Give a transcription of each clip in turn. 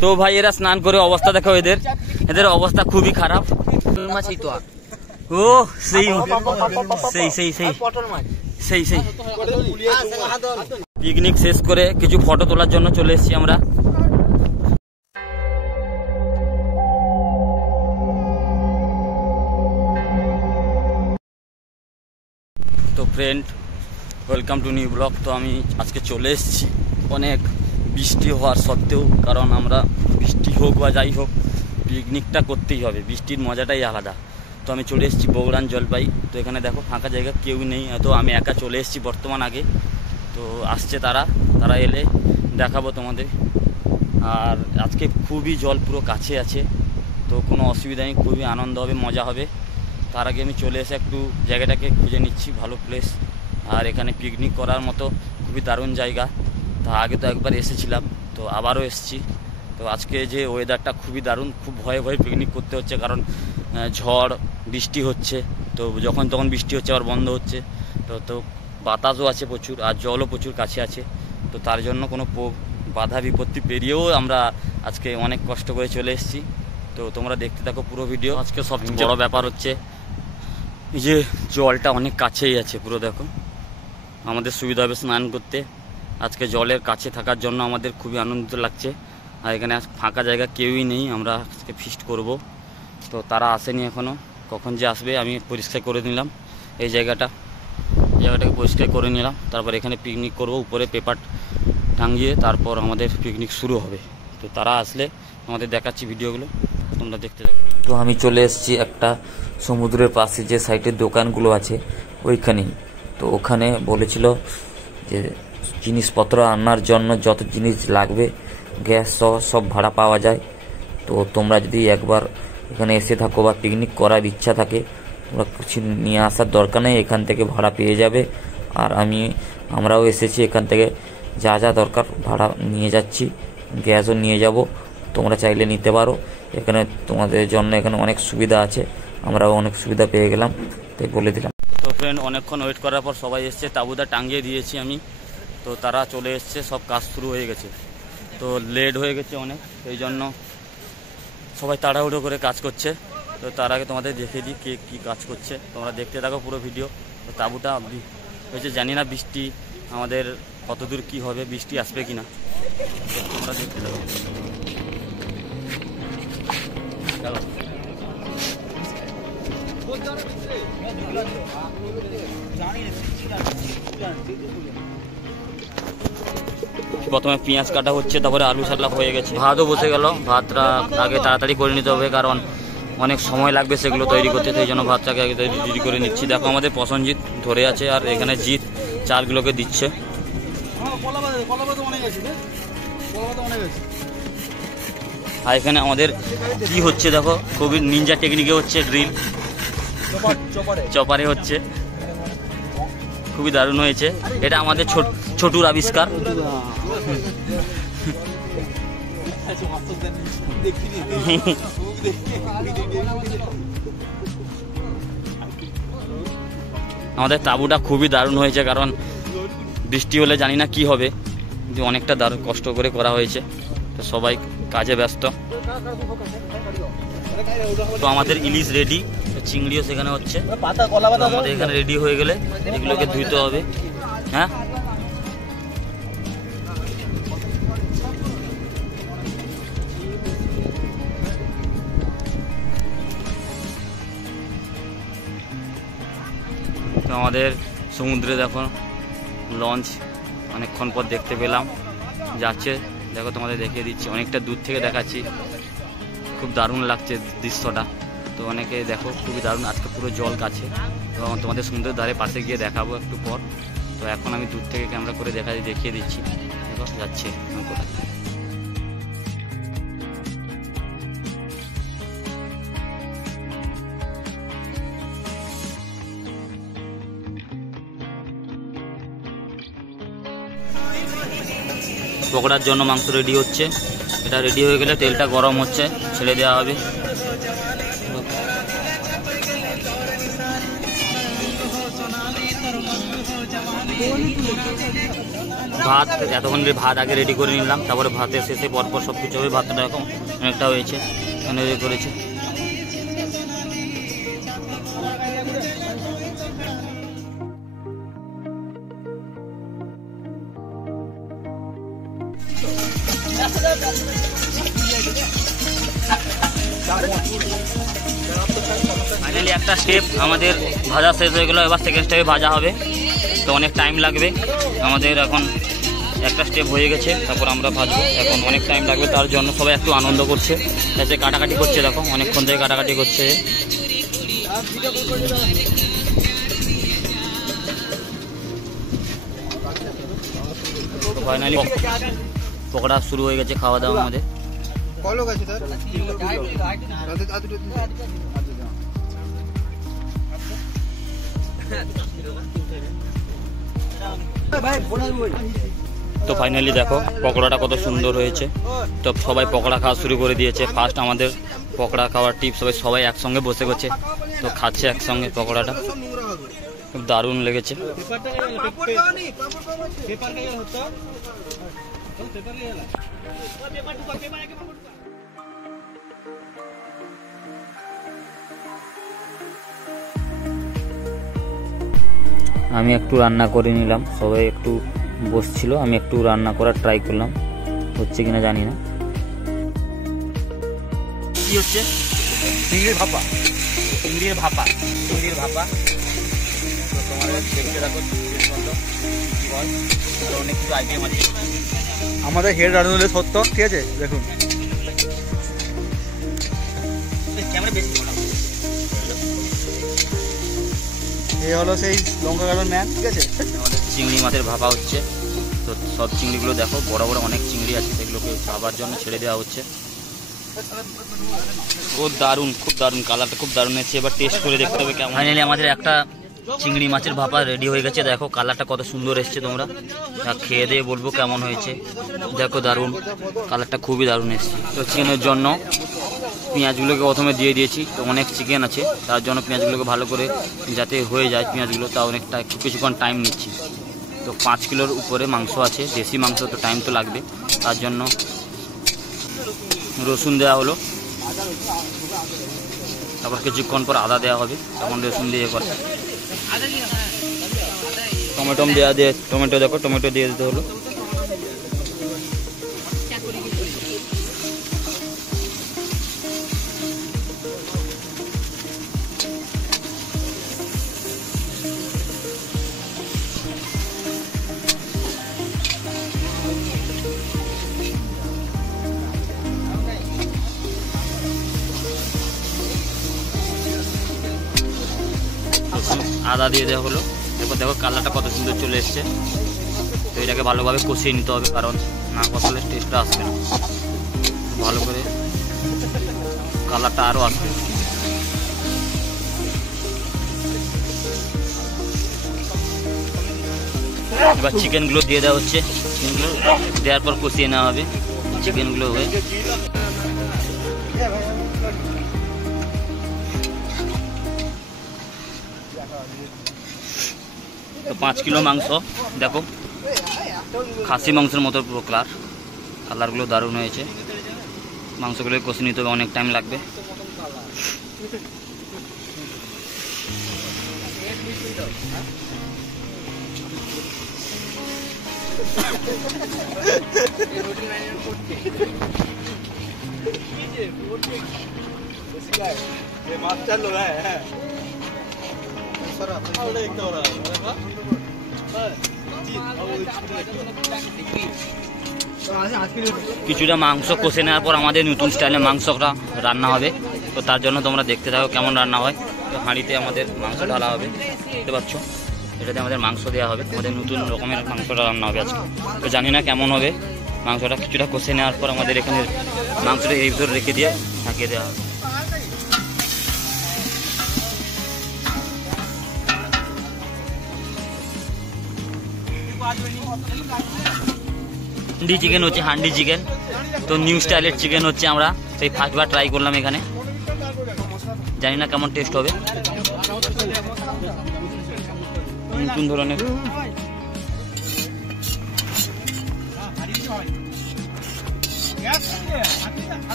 তো ভাই এরা স্নান করে অবস্থা দেখো, এদের অবস্থা খুবই খারাপ। ও সেই সেই সেই সেই সেই পিকনিক শেষ করে কিছু ফটো তোলার জন্য চলে এসেছি আমরা। তো friend, welcome to new blog. তো আমি আজকে চলে এসেছি অনেক বৃষ্টি হওয়ার সত্ত্বেও, কারণ আমরা বৃষ্টি হোক বা যাই হোক পিকনিকটা করতেই হবে, বৃষ্টির মজাটাই আলাদা। তো আমি চলে এসেছি বগুড়ান জলপাই। তো এখানে দেখো ফাঁকা জায়গা কেউ নেই, তো আমি একা চলে এসেছি বর্তমান। আগে তো আসছে তারা এলে দেখাবো তোমাদের। আর আজকে খুবই জল পুরো কাছে আছে, তো কোনো অসুবিধা নেই, খুবই আনন্দ হবে, মজা হবে। তার আগে আমি চলে এসে একটু জায়গাটাকে খুঁজে নিচ্ছি, ভালো প্লেস। আর এখানে পিকনিক করার মতো খুবই দারুণ জায়গা। তা আগে তো একবার এসেছিলাম, তো আবারও এসেছি। তো আজকে যে ওয়েদারটা খুবই দারুণ, খুব ভয়ে ভয়ে পিকনিক করতে হচ্ছে, কারণ ঝড় বৃষ্টি হচ্ছে। তো যখন তখন বৃষ্টি হচ্ছে আবার বন্ধ হচ্ছে, তো বাতাসও আছে প্রচুর, আর জলও প্রচুর কাছে আছে। তো তার জন্য কোনো বাধা বিপত্তি পেরিয়েও আমরা আজকে অনেক কষ্ট করে চলে এসেছি। তো তোমরা দেখতে থাকো পুরো ভিডিও। আজকে সবচেয়ে বড় ব্যাপার হচ্ছে এই যে জলটা অনেক কাছেই আছে পুরো, দেখো আমাদের সুবিধা হবে স্নান করতে। আজকে জলের কাছে থাকার জন্য আমাদের খুবই আনন্দিত লাগছে। আর এখানে ফাঁকা জায়গা কেউই নেই, আমরা আজকে ফিস্ট করব। তো তারা আসেনি এখনও, কখন যে আসবে। আমি পরিষ্কার করে নিলাম এই জায়গাটাকে পরিষ্কার করে নিলাম। তারপর এখানে পিকনিক করব, উপরে পেপার টাঙিয়ে, তারপর আমাদের পিকনিক শুরু হবে। তো তারা আসলে আমাদের দেখাচ্ছি ভিডিওগুলো, তোমরা দেখতে থাকো। তো আমি চলে এসেছি একটা সমুদ্রের পাশে যে সাইডের দোকানগুলো আছে ওইখানেই। তো ওখানে বলেছিল যে জিনিসপত্র আনার জন্য যত জিনিস লাগবে গ্যাস সব ভাড়া পাওয়া যায়। তো তোমরা যদি একবার এখানে এসে থাকো বা পিকনিক করার ইচ্ছা থাকে, তোমরা কিছু নিয়ে আসার দরকার নেই, এখান থেকে ভাড়া পেয়ে যাবে। আর আমরাও এসেছি, এখান থেকে যা যা দরকার ভাড়া নিয়ে যাচ্ছি, গ্যাসও নিয়ে যাব, তোমরা চাইলে নিতে পারো। এখানে তোমাদের জন্য এখানে অনেক সুবিধা আছে, আমরাও অনেক সুবিধা পেয়ে গেলাম, তাই বলে দিলাম। তো ফ্রেন্ড, অনেকক্ষণ ওয়েট করার পর সবাই এসছে, তাঁবুটা টাঙিয়ে দিয়েছি আমি। তো তারা চলে এসছে, সব কাজ শুরু হয়ে গেছে। তো লেট হয়ে গেছে অনেক, সেই জন্য সবাই তাড়াহুড়ো করে কাজ করছে। তো তার আগে তোমাদের দেখে দিই কে কী কাজ করছে, তোমরা দেখতে থাকো পুরো ভিডিও। তো তাঁবুটা হয়েছে, জানি না বৃষ্টি আমাদের কতদূর কী হবে, বৃষ্টি আসবে কি না, তোমরা দেখতে থাকো। প্রথমে পেঁয়াজ কাটা হচ্ছে, তারপরে আলু সাল্লা হয়ে গেছে, ভাতও বসে গেল। ভাতটা আগে তাড়াতাড়ি করে নিতে হবে, কারণ অনেক সময় লাগবে সেগুলো তৈরি করতে, সেই জন্য ভাতটাকে আগে তৈরি করে নিচ্ছি। দেখো আমাদের প্রসেনজিৎ ধরে আছে, আর এখানে জিৎ চালগুলোকে দিচ্ছে। আর এখানে আমাদের কি হচ্ছে দেখো, খুবই নিনজা টেকনিকে হচ্ছে, ড্রিল চপারে হচ্ছে, খুবই দারুণ হয়েছে। এটা আমাদের ছোটুর আবিষ্কার। আমাদের তাঁবুটা খুবই দারুণ হয়েছে, কারণ বৃষ্টি হলে জানি না কি হবে, কিন্তু অনেকটা দারুণ কষ্ট করে করা হয়েছে। তো সবাই কাজে ব্যস্ত। তো আমাদের ইলিশ রেডি, চিংড়িও সেখানে হচ্ছে। আমাদের এখানে রেডি হয়ে গেলে এগুলোকে ধুইতে হবে। হ্যাঁ, তো আমাদের সমুদ্রে দেখো লঞ্চ অনেকক্ষণ পর দেখতে পেলাম যাচ্ছে। দেখো তোমাদের দেখিয়ে দিচ্ছি, অনেকটা দূর থেকে দেখাচ্ছি, খুব দারুণ লাগছে দৃশ্যটা। তো অনেকে দেখো খুবই দারুণ, আজকে পুরো জল কাছে। তো তোমাদের সমুদ্রের ধারে পাশে গিয়ে দেখাবো একটু পর। তো এখন আমি দূর থেকে ক্যামেরা করে দেখিয়ে দিচ্ছি, দেখো যাচ্ছে নৌকোটা। পকোড়ার জন্য মাংস রেডি হচ্ছে, এটা রেডি হয়ে গেলে তেলটা গরম হচ্ছে, ছেড়ে দেওয়া হবে। ভাত এতক্ষণ ভাত আগে রেডি করে নিলাম, তারপরে ভাতের শেষে পরপর সব কিছু হবে। ভাতটা এরকম অনেকটা হয়েছে, এখানে করেছে। ফাইনালি একটা স্টেপ আমাদের ভাজা শেষ হয়ে গেল, এবার সেকেন্ড স্টেপে ভাজা হবে, তো অনেক টাইম লাগবে। আমাদের এখন একটা স্টেপ হয়ে গেছে, তারপর আমরা ভাজবো, এখন অনেক টাইম লাগবে। তার জন্য সবাই একটু আনন্দ করছে, এসে কাটাকাটি করছে, দেখো অনেকক্ষণ থেকে কাটাকাটি করছে। ফাইনালি পকোড়া শুরু হয়ে গেছে, খাওয়া দাওয়া আমাদের। তো ফাইনালি দেখো পকোড়াটা কত সুন্দর হয়েছে। তো সবাই পকোড়া খাওয়া শুরু করে দিয়েছে। ফার্স্ট আমাদের পকোড়া খাওয়ার টিপ, সবাই একসঙ্গে বসে গেছে, তো খাচ্ছে একসঙ্গে পকোড়াটা, খুব দারুণ লেগেছে। আমি একটু রান্না করে নিলাম, সবাই একটু বসছিল, আমি একটু রান্না করার ট্রাই করলাম, হচ্ছে কিনা জানি না। কি হচ্ছে? চিংড়ির ভাপা। তো তোমার দেখতে থাকো, অনেক কিছু আইটেম আছে। আমাদের হেড রান্না সত্য, ঠিক আছে দেখুন। এই হলো সেই লঙ্কা কাটার ম্যান, ঠিক আছে। আমাদের চিংড়ি মাছের ভাপা হচ্ছে। তো সব চিংড়িগুলো দেখো, বড় বড় অনেক চিংড়ি আছে, সেগুলোকে খাবার জন্য ছেড়ে দেওয়া হচ্ছে। খুব দারুণ, কালারটা খুব দারুণ এসেছে। এবার টেস্ট করে দেখতে হবে কেমন। ফাইনালি আমাদের একটা চিংড়ি মাছের ভাপা রেডি হয়ে গেছে, দেখো কালারটা কত সুন্দর এসছে। তোমরা খেয়ে দিয়ে বলবো কেমন হয়েছে। দেখো দারুণ কালারটা, খুবই দারুণ এসছে। তো চিকেনের জন্য পেঁয়াজগুলোকে প্রথমে দিয়ে দিয়েছি, তো অনেক চিকেন আছে, তার জন্য পেঁয়াজগুলোকে ভালো করে যাতে হয়ে যায় পেঁয়াজগুলো, তা অনেকটা কিছুক্ষণ টাইম নিচ্ছি। তো 5 কিলোর উপরে মাংস আছে, দেশি মাংস, তো টাইম তো লাগবে। তার জন্য রসুন দেওয়া হলো, তারপর কিছুক্ষণ পর আদা দেওয়া হবে, তখন রসুন দিয়ে করে টমেটো দেখো, টমেটো দিয়ে দিতে হলো। আদা দিয়ে দেওয়া হলো, দেখো কালারটা কত সুন্দর চলে এসছে। তো এটাকে ভালোভাবে কষিয়ে নিতে হবে, কারণ না কষালে টেস্টটা আসবে না, ভালো করে কালারটা আরও আসবে। এবার চিকেনগুলো দিয়ে দেওয়া হচ্ছে, চিকেনগুলো দেওয়ার পর কষিয়ে নেওয়া হবে চিকেনগুলো হয়ে। তো 5 কিলো মাংস, দেখো খাসি মাংসের মতো পুরো কালারগুলো দারুণ হয়েছে। মাংসগুলো কষে নিতে হবে, অনেক টাইম লাগবে। কিছুটা মাংস কষে নেওয়ার পর আমাদের নতুন স্টাইলে মাংসটা রান্না হবে। তো তার জন্য তোমরা দেখতে থাকো কেমন রান্না হয়। তো হাঁড়িতে আমাদের মাংস ঢালা হবে, দেখতে পাচ্ছ, এটাতে আমাদের মাংস দেওয়া হবে। আমাদের নতুন রকমের মাংসটা রান্না হবে আজকে। তো জানি না কেমন হবে মাংসটা। কিছুটা কষে নেওয়ার পর আমাদের এখানে মাংসটা এর ভিতরে রেখে দিয়ে ঢাকিয়ে দেওয়া হবে। হান্ডি চিকেন হচ্ছে, হান্ডি চিকেন। তো নিউ স্টাইলের চিকেন হচ্ছে, আমরা সেই ফার্স্টবার ট্রাই করলাম এখানে, জানি না কেমন টেস্ট হবে। নতুন ধরনের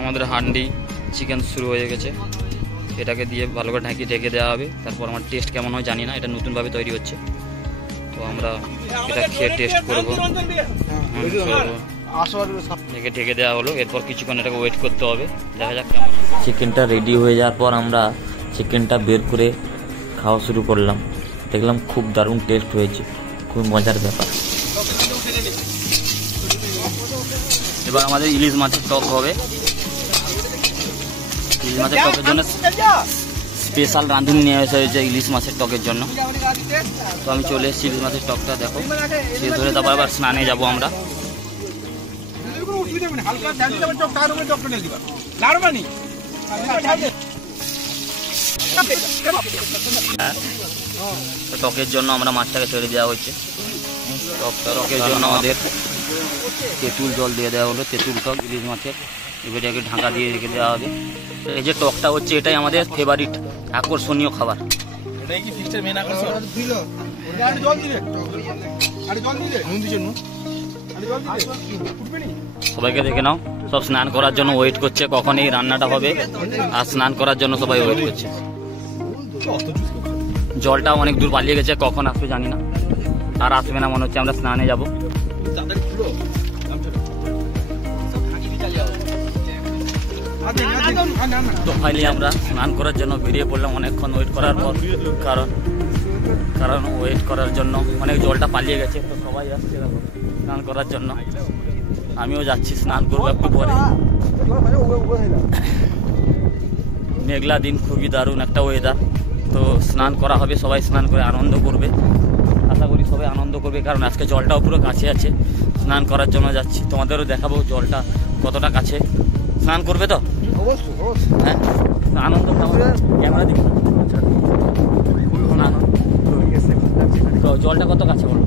আমাদের হান্ডি চিকেন শুরু হয়ে গেছে, এটাকে দিয়ে ভালো করে ঢেকে দেওয়া হবে। তারপর আমার টেস্ট কেমন হয় জানি না, এটা নতুনভাবে তৈরি হচ্ছে, তো আমরা এটা খেয়ে টেস্ট করবো। ঢেকে দেওয়া হলো, এরপর কিছুক্ষণ এটাকে ওয়েট করতে হবে, দেখা যাক কেমন। চিকেনটা রেডি হয়ে যাওয়ার পর আমরা চিকেনটা বের করে খাওয়া শুরু করলাম। দেখলাম খুব দারুণ টেস্ট হয়েছে, খুব মজার ব্যাপার। এবার আমাদের ইলিশ মাছের টক হবে। ইলিশ মাছের টকের জন্য স্পেশাল রাঁধুনি নিয়ে আসা হয়েছে ইলিশ মাছের টকের জন্য। তো আমি চলে এসেছি ইলিশ মাছের টকটা, দেখো শেষ ধরে তারপর আবার স্নানে যাবো আমরা। টকের জন্য আমরা মাছটাকে ছেড়ে দেওয়া হচ্ছে। টকের জন্য আমাদের তেঁতুল জল দিয়ে দেওয়া হলো, তেঁতুল টক ইলিশ মাছের। এবারে ঢাকা দিয়ে রেখে দেওয়া হবে। এই যে টকটা হচ্ছে, এটাই আমাদের ফেভারিট আকর্ষণীয় খাবার। সবাইকে দেখে নাও, সব স্নান করার জন্য ওয়েট করছে কখন এই রান্নাটা হবে, আর স্নান করার জন্য সবাই ওয়েট করছে। জলটা অনেক দূর পালিয়ে গেছে, কখন আসবে জানি না, আর আসবে না মনে হচ্ছে। আমরা স্নানে যাব। তো ফাইনালি আমরা স্নান করার জন্য বেরিয়ে পড়লাম অনেকক্ষণ ওয়েট করার পর, কারণ ওয়েট করার জন্য অনেক জলটা পালিয়ে গেছে। তো সবাই আসছে স্নান করার জন্য, আমিও যাচ্ছি, স্নান করবো একটু পরে। মেঘলা দিন, খুবই দারুণ একটা ওয়েদার। তো স্নান করা হবে, সবাই স্নান করে আনন্দ করবে, আশা করি সবাই আনন্দ করবে, কারণ আজকে জলটাও পুরো কাছে আছে। স্নান করার জন্য যাচ্ছি, তোমাদেরও দেখাবো জলটা কতটা কাছে। স্নান করবে তো? হ্যাঁ, আনন্দ ক্যামেরা দিবি। তো জলটা কত কাছে বলো?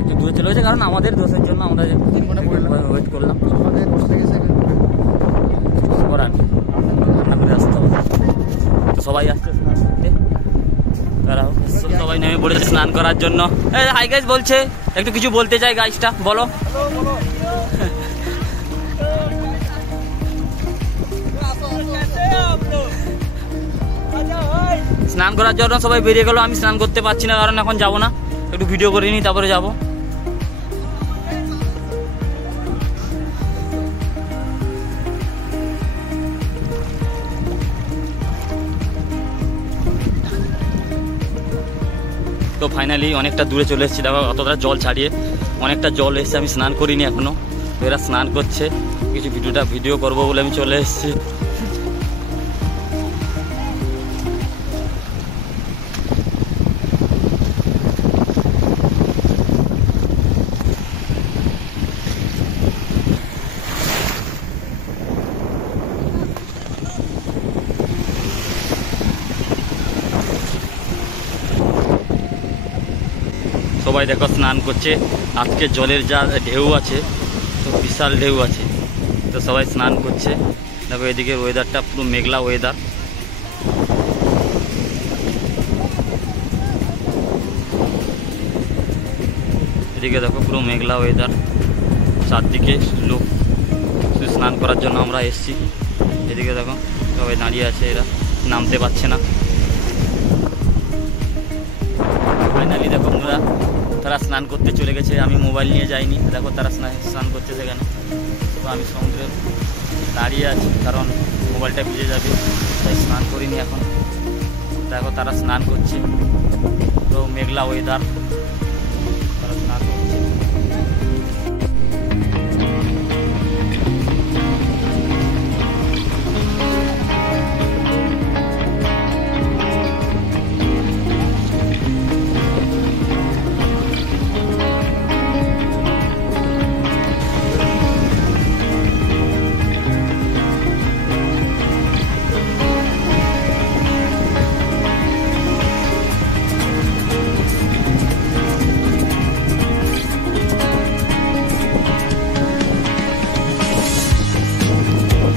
একটু দূরে চলে গেছে, কারণ আমাদের দোষের জন্য আমরা ওয়েট করলাম। তো সবাই আসছে স্নান করতে, সবাই নেমে পড়েছে স্নান করার জন্য। হাই গাইস বলছে, একটু কিছু বলতে চাই গাইসটা, বলো। স্নান করার জন্য সবাই বেরিয়ে গেল, আমি স্নান করতে পারছি না, কারণ এখন যাবো না, একটু ভিডিও করে নিই তারপরে যাবো। তো ফাইনালি অনেকটা দূরে চলে এসেছি, দেখো অতটা জল ছাড়িয়ে অনেকটা জল এসেছে। আমি স্নান করিনি এখনো, এরা স্নান করছে, কিছু ভিডিও করবো বলে আমি চলে এসেছি। সবাই দেখো স্নান করছে, আজকে জলের যা ঢেউ আছে, তো বিশাল ঢেউ আছে, তো সবাই স্নান করছে। দেখো এদিকে ওয়েদারটা পুরো মেঘলা ওয়েদার। এদিকে দেখো পুরো মেঘলা ওয়েদার, চারদিকে লোক স্নান করার জন্য আমরা এসছি। এদিকে দেখো সবাই দাঁড়িয়ে আছে, এরা নামতে পারছে না। ফাইনালি দেখো তারা স্নান করতে চলে গেছে, আমি মোবাইল নিয়ে যাইনি। দেখো তারা স্নান করছে সেখানে, তো আমি সমুদ্রে দাঁড়িয়ে আছি, কারণ মোবাইলটা ভিজে যাবে, তাই স্নান করিনি এখন। দেখো তারা স্নান করছে, তো মেঘলা ওয়েদার, তারা স্নান করছে।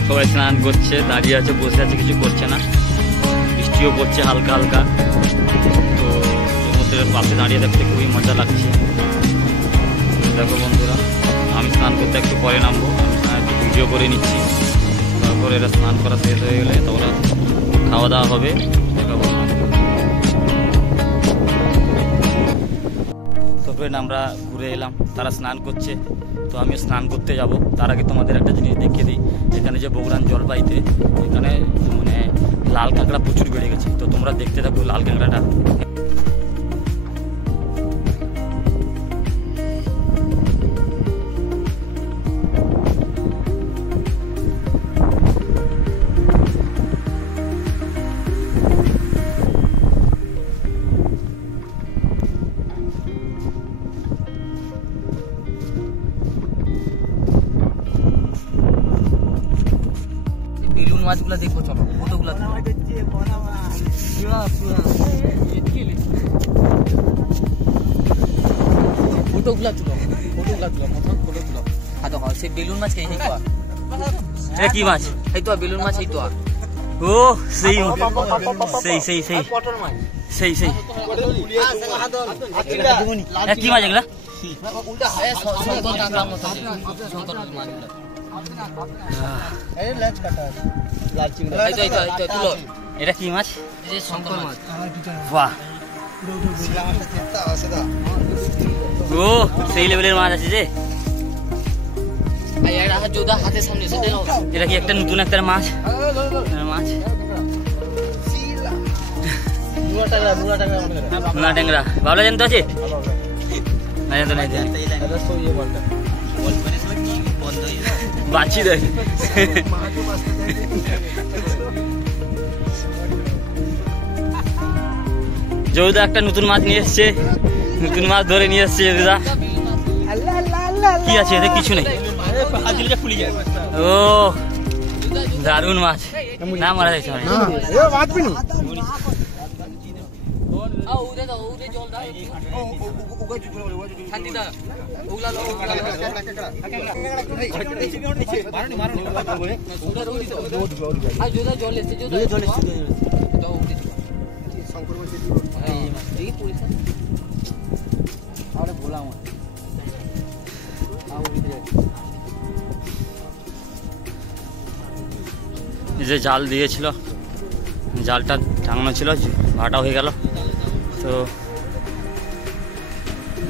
সবাই স্নান করছে, দাঁড়িয়ে আছে, বসে আছে, কিছু করছে না। বৃষ্টিও পড়ছে হালকা হালকা। তো সমুদ্রের পাশে দাঁড়িয়ে দেখতে খুবই মজা লাগছে। দেখো বন্ধুরা, আমি স্নান করতে একটু পরে নামবো, আমি স্নান একটু ভিডিও করে নিচ্ছি। তারপর এরা স্নান করা শেষ হয়ে গেলে তোমরা খাওয়া দাওয়া হবে, দেখাবো। তো ফ্রেন্ড আমরা ঘুরে এলাম, তারা স্নান করছে, তো আমিও স্নান করতে যাব। তার আগে তোমাদের একটা জিনিস দেখিয়ে দিই, এখানে যে বগুড়ান জলপাইতে এখানে মানে লাল কাঁকড়া প্রচুর বেড়ে গেছে, তো তোমরা দেখতে থাকো লাল কাঁকড়াটা। বেলুন মাছগুলো দেখবো, চলো ফটোগুলো সেই বেলুন মাছ কে কি মাছ? এই তো বেলুন মাছ, এই তো ও সেই সেই সেই সেই সেই সেই কি মাছ এগুলা? এটা কি মাছ? শঙ্কর মাছ। বাহ, ও সেই লেভেলের মাছ আছে যে। হাতের সামনে এটা কি একটা নতুন একটা মাছ? মাছ নোনা ট্যাংরা, ভালো জানতে আছে না? জানতো না, বাঁচি দেয়। জৌদা একটা নতুন মাছ নিয়ে এসছে, নতুন মাছ ধরে নিয়ে এসছে জৌদা। কি আছে এতে? কিছু নেই। ও দারুন মাছ, না মারা যাচ্ছে যে জাল দিয়েছিল, জালটা টাঙানো ছিল, ভাটা হয়ে গেল। তো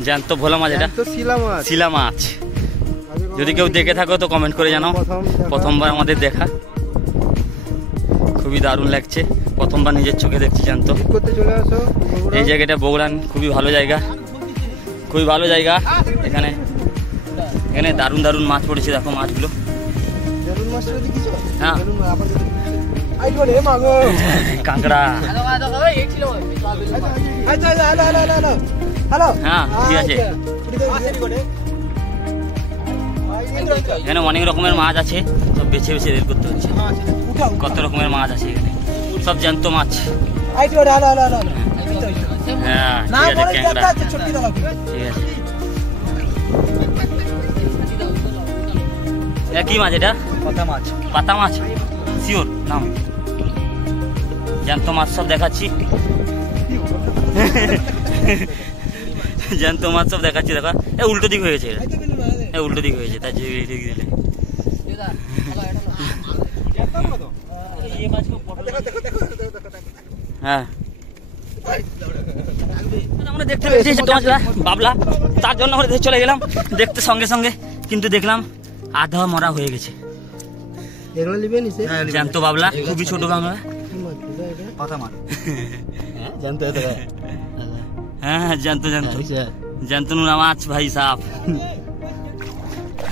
জ্যান্ত ভোলা মাছ, এটা শিলা মাছ। যদি কেউ দেখে থাকো তো কমেন্ট করে জানাও। প্রথমবার আমাদের দেখা, খুবই দারুণ লাগছে, প্রথমবার নিজের চোখে দেখছি জ্যান্ত। এই জায়গাটা বগুড়ান খুবই ভালো জায়গা, খুবই ভালো জায়গা। এখানে এখানে দারুণ দারুণ মাছ পড়েছে, দেখো মাছগুলো। হ্যাঁ কাঁকড়া, হ্যাঁ ঠিক আছে। এখানে অনেক রকমের মাছ আছে, সব বেছে বেছে বের করতে হচ্ছে। কত রকমের মাছ আছে এখানে, সব জ্যান্ত মাছ। হ্যাঁ ঠিক আছে, ক্যাংড়া ঠিক আছে। এটা কি মাছ? এটা পাতা মাছ। পাতা মাছ, শিওর নাম। জ্যান্ত মাছ সব দেখাচ্ছি, জ্যান্ত মাছ সব দেখাচ্ছি। দেখা এ উল্টো দিক হয়ে গেছে, এটা উল্টো দিক হয়েছে, তাই দিলে হ্যাঁ। আমরা দেখতে পেয়েছি বাবলা, তার জন্য আমরা চলে গেলাম দেখতে সঙ্গে সঙ্গে, কিন্তু দেখলাম আধা মরা হয়ে গেছে। জ্যান্ত বাবলা, খুবই ছোট বাংলা। হ্যাঁ জ্যান্ত জ্যান্ত জ্যান্ত নোনা মাছ ভাই সাপ।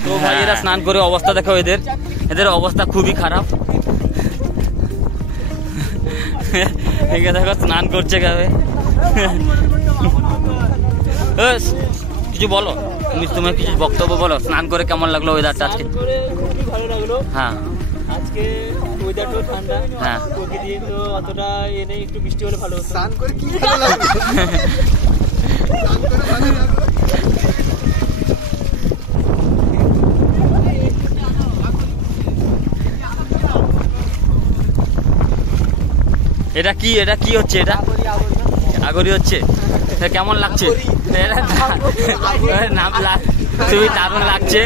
তো ভাই এরা স্নান করে অবস্থা দেখো, এদের এদের অবস্থা খুবই খারাপ। দেখো স্নান করছে গাবে। কিছু বলো, তুমি কিছু বক্তব্য বলো, স্নান করে কেমন লাগলো ওয়েদারটা আজকে? খুবই ভালো লাগলো। হ্যাঁ আজকে ওয়েদারটাও ঠান্ডা, হ্যাঁ প্রকৃতি তো অতটা এ নেই, একটু বৃষ্টি হলে ভালো হতো। স্নান করে কি ভালো লাগবে? এটা কি, এটা কি হচ্ছে? এটা আগরি হচ্ছে, কেমন লাগছে? নাম খুবই দারুণ লাগছে।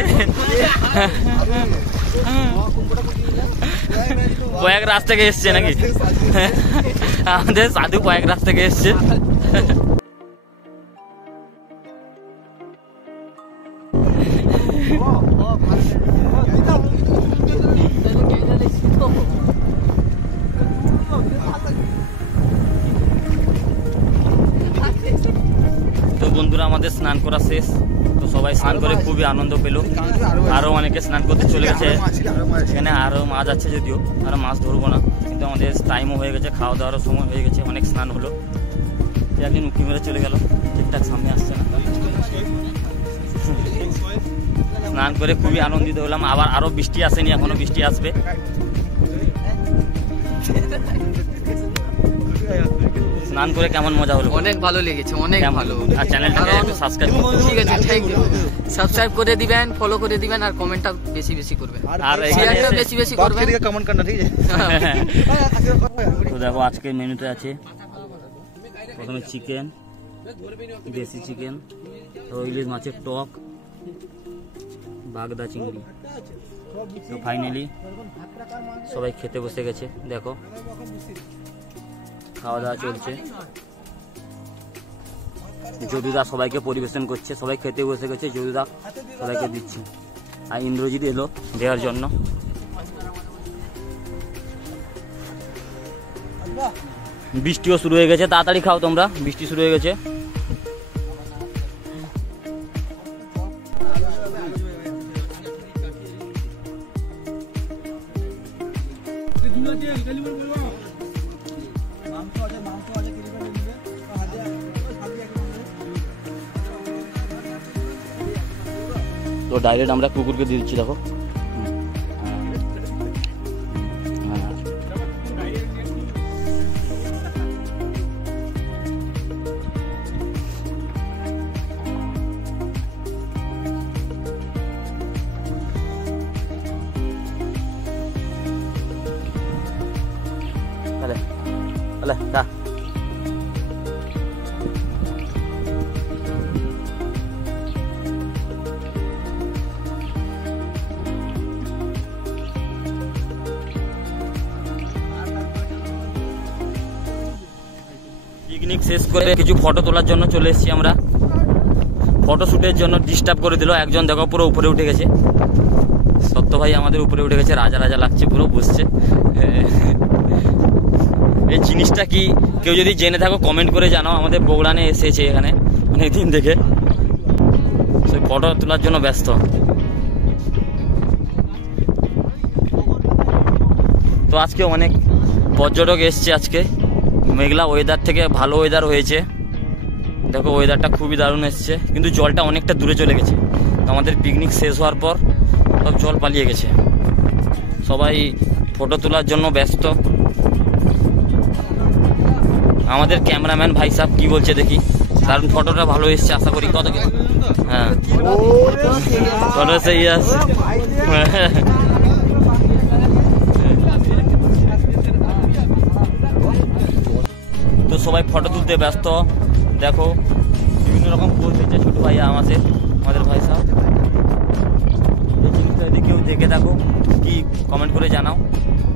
কয়েক রাত থেকে এসছে নাকি? আমাদের সাধু কয়েক রাত থেকে এসছে। তো বন্ধুরা আমাদের স্নান করা শেষ, তো সবাই স্নান করে খুবই আনন্দ পেল। আরও অনেকে স্নান করতে চলে গেছে, এখানে আরও মাছ আছে, যদিও আরও মাছ ধরবো না, কিন্তু আমাদের টাইমও হয়ে গেছে, খাওয়া দাওয়ারও সময় হয়ে গেছে, অনেক স্নান হলো। একদিন উঁকি মেরে চলে গেল, ঠিকঠাক সামনে আসছে না। স্নান করে খুবই আনন্দিত হলাম। আবার আরও বৃষ্টি আসেনি, এখনো বৃষ্টি আসবে। স্নান করে কেমন মজা হলো? অনেক ভালো লেগেছে, অনেক ভালো। আর চ্যানেলটাকে একটু সাবস্ক্রাইব করতে, ঠিক আছে, থ্যাংক ইউ। সাবস্ক্রাইব করে দিবেন, ফলো করে দিবেন, আর কমেন্টটা বেশি বেশি করবেন, আর শেয়ারটা বেশি বেশি করবেন। কমেন্ট করনা, ঠিক আছে? তো দেখো আজকের মেনুতে আছে প্রথমে চিকেন, দেশি চিকেন, ইলিশ মাছের টক, বাগদা চিংড়ি। তো ফাইনালি সবাই খেতে বসে গেছে, দেখো খাওয়া দাওয়া চলছে। যদুদা সবাইকে পরিবেশন করছে, সবাই খেতে বসে গেছে, যদুদা সবাইকে দিচ্ছে। আর ইন্দ্রজিৎ এলো দেওয়ার জন্য। বৃষ্টিও শুরু হয়ে গেছে, তাড়াতাড়ি খাও তোমরা, বৃষ্টি শুরু হয়ে গেছে। তো ডাইরেক্ট আমরা কুকুরকে দিয়ে দিচ্ছি, দেখো। পিকনিক শেষ করে কিছু ফটো তোলার জন্য চলে এসেছি আমরা। ফটোশুটের জন্য ডিস্টার্ব করে দিল একজন, দেখো পুরো উপরে উঠে গেছে। সত্য ভাই আমাদের উপরে উঠে গেছে, রাজা রাজা লাগছে, পুরো বসছে। এই জিনিসটা কি কেউ যদি জেনে থাকো কমেন্ট করে জানাও। আমাদের বগুড়ানে এসেছে এখানে অনেকদিন থেকে, সেই ফটো তোলার জন্য ব্যস্ত। তো আজকে অনেক পর্যটক এসছে। আজকে মেঘলা ওয়েদার থেকে ভালো ওয়েদার হয়েছে, দেখো ওয়েদারটা খুবই দারুণ এসছে, কিন্তু জলটা অনেকটা দূরে চলে গেছে। আমাদের পিকনিক শেষ হওয়ার পর সব জল পালিয়ে গেছে, সবাই ফটো তোলার জন্য ব্যস্ত। আমাদের ক্যামেরাম্যান ভাই সাহেব কি বলছে দেখি, কারণ ফটোটা ভালো এসছে আশা করি। কত হ্যাঁ ফটো সেই আসছে। তো সবাই ফটো তুলতে ব্যস্ত, দেখো বিভিন্ন রকম পোজ দিচ্ছে ছোটো ভাই আমাদের ভাই সাহেব। এই জিনিসটা যদি কেউ দেখে থাকো কি কমেন্ট করে জানাও,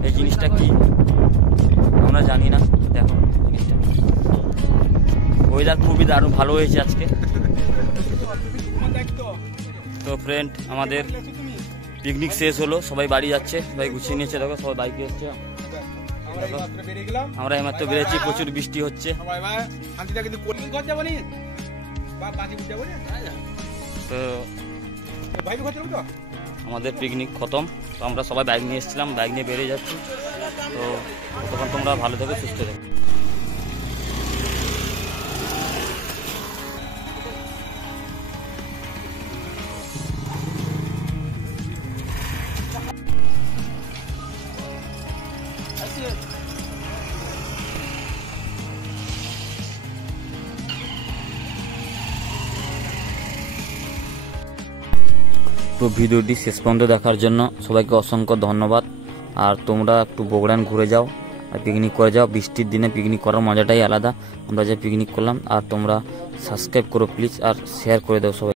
এই জিনিসটা কি আমরা জানি না। দেখো জিনিসটা, ওয়েদার খুবই দারুণ ভালো হয়েছে আজকে। তো ফ্রেন্ড আমাদের পিকনিক শেষ হলো, সবাই বাড়ি যাচ্ছে, সবাই গুছিয়ে নিয়েছে। দেখো সবাই বাইকে এসছে, আমরা এইমাত্র বেরিয়েছি, প্রচুর বৃষ্টি হচ্ছে। তো আমাদের পিকনিক খতম, তো আমরা সবাই বাইক নিয়ে এসেছিলাম, বাইক নিয়ে বেরিয়ে যাচ্ছি। তো তখন তোমরা ভালো থেকো, সুস্থ থেকো। তো ভিডিওটি শেষ পর্যন্ত দেখার জন্য সবাইকে অসংখ্য ধন্যবাদ। আর তোমরা একটু বগুড়ান ঘুরে যাও আর পিকনিক করে যাও, বৃষ্টির দিনে পিকনিক করার মজাটাই আলাদা। আমরা যে পিকনিক করলাম, আর তোমরা সাবস্ক্রাইব করো প্লিজ আর শেয়ার করে দাও সবাই।